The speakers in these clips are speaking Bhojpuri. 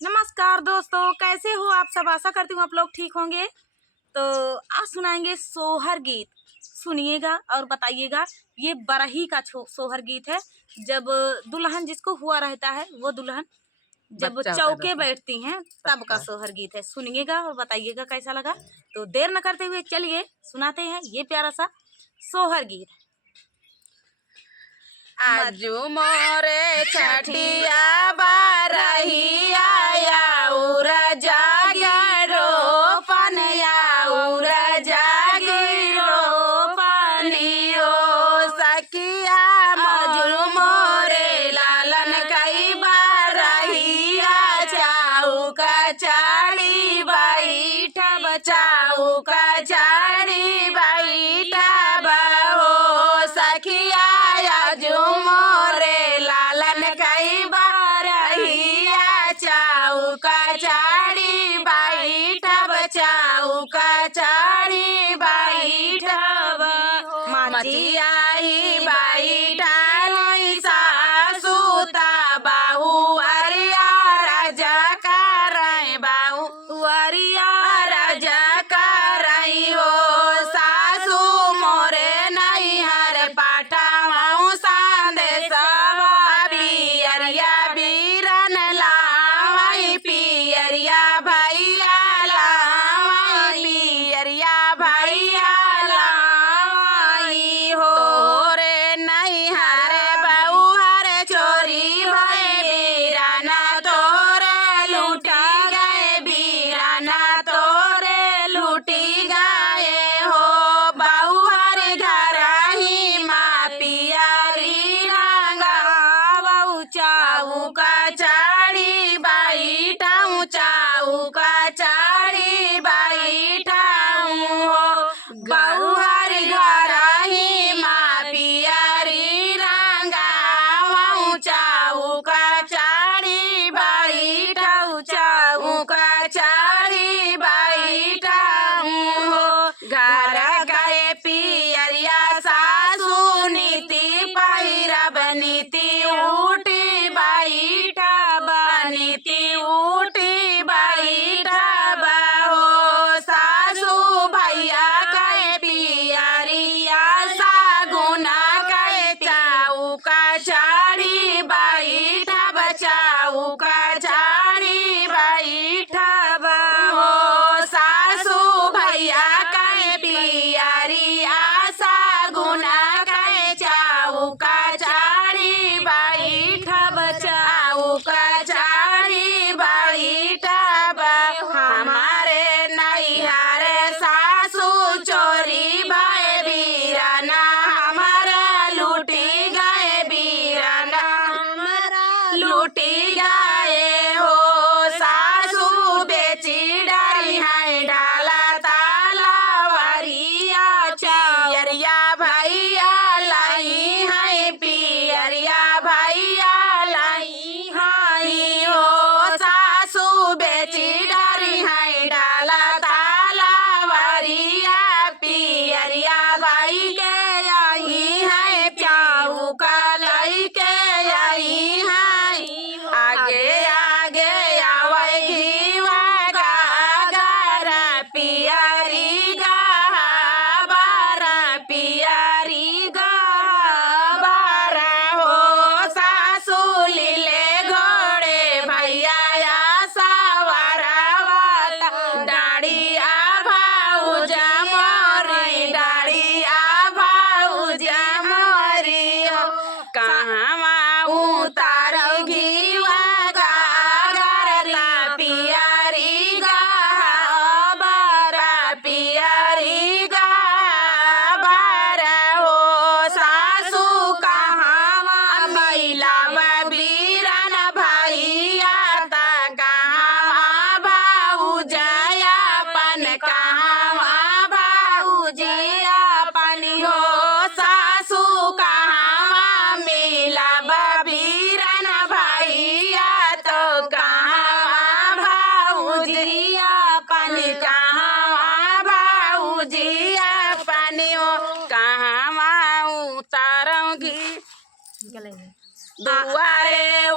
नमस्कार दोस्तों, कैसे हो आप सब। आशा करती हूँ आप लोग ठीक होंगे। तो आज सुनाएंगे सोहर गीत। सुनिएगा और बताइएगा। ये बरही का सोहर गीत है। जब दुल्हन जिसको हुआ रहता है वो दुल्हन जब चौके बैठती हैं तब का सोहर गीत है। सुनिएगा और बताइएगा कैसा लगा। तो देर न करते हुए चलिए सुनाते हैं ये प्यारा सा सोहर गीत। आजू मोरे छठिया बारही आया उरा जागरो पनया उरा जागरो पनियो सखिया आजू मोरे लालन कई बारहिया चाऊ का चाड़ी बैठा बचाऊ का चाड़ी बैठा बहो सखिया आजू मोरे लालन कई बारहिया चाऊ का चाड़ी बैठा बचाऊ का चाड़ी बैठा मचिया ही बैठा सासुता बाहू अरिया राजा कराई बाहू अरिया राजा कराई हो सासू मोरे नहीं हर पाठाऊ पियरिया बीरन लावाई पियरिया भैया लावाई पियरिया भैया लावाई हो रे नहीं हरे बहू हरे चोरी भय बीराना तोरे लूटी गए बीराना तोरे लूटी गए हो बहू हरे घर ही माँ पियरी रंगा चाऊ का चाड़ी बैठाऊं चाऊ का चाड़ी बैठाऊं हो गौहर घर ही माँ पियरी रंगाऊं चाऊ का चाड़ी बैठाऊं चाऊ का चाड़ी बैठाऊं हो घर गए पियरिया सासू नीति पहिरब नीति उठी बैठा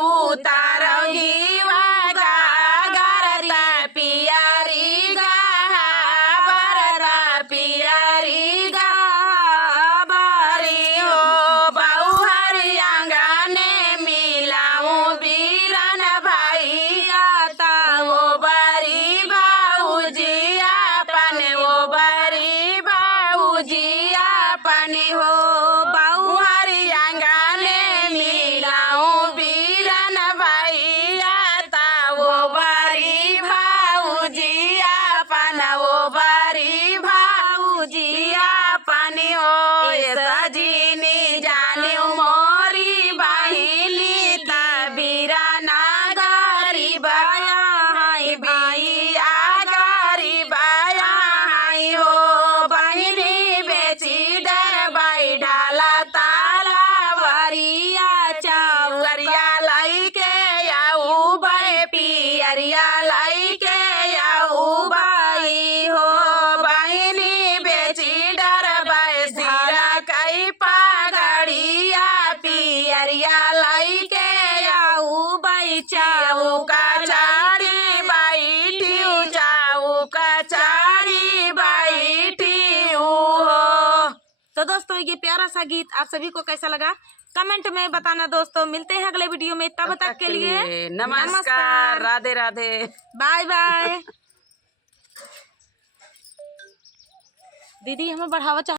उतारोगी वागा गरता पियारी गा बरता पियारी गा बारी हो बाऊ हरि आंगने मिलाऊं बीरन भाई आता वो बरी बाऊजी अपन वो बरी बाऊजी अपन हो बाऊ हरि आंगने मिलाऊं बीरन भाई आता वो बरी बाऊजी अपन वो बरी बाऊजी अपन हो ये सजीनी जानी मोरी बाहिली तबीरा नागारी बाया हाय भाई आगारी बाया हाय हो बहिनी बेची डर बाई ढाला ताला वरिया चावरिया लाई के आऊ बाई पियरिया लाई के आऊ बाई हो बहिनी बेची डर बाई सिरा कई पागड़िया पियरिया लाई के आऊ बाई चाऊ का चारी बाई टिऊ चाऊ का चारी बाई टिऊ हो। तो दोस्तों ये प्यारा सा गीत आप सभी को कैसा लगा कमेंट में बताना दोस्तों। मिलते हैं अगले वीडियो में, तब तक के लिए नमस्कार, राधे राधे, बाय बाय। दीदी हमें बढ़ावा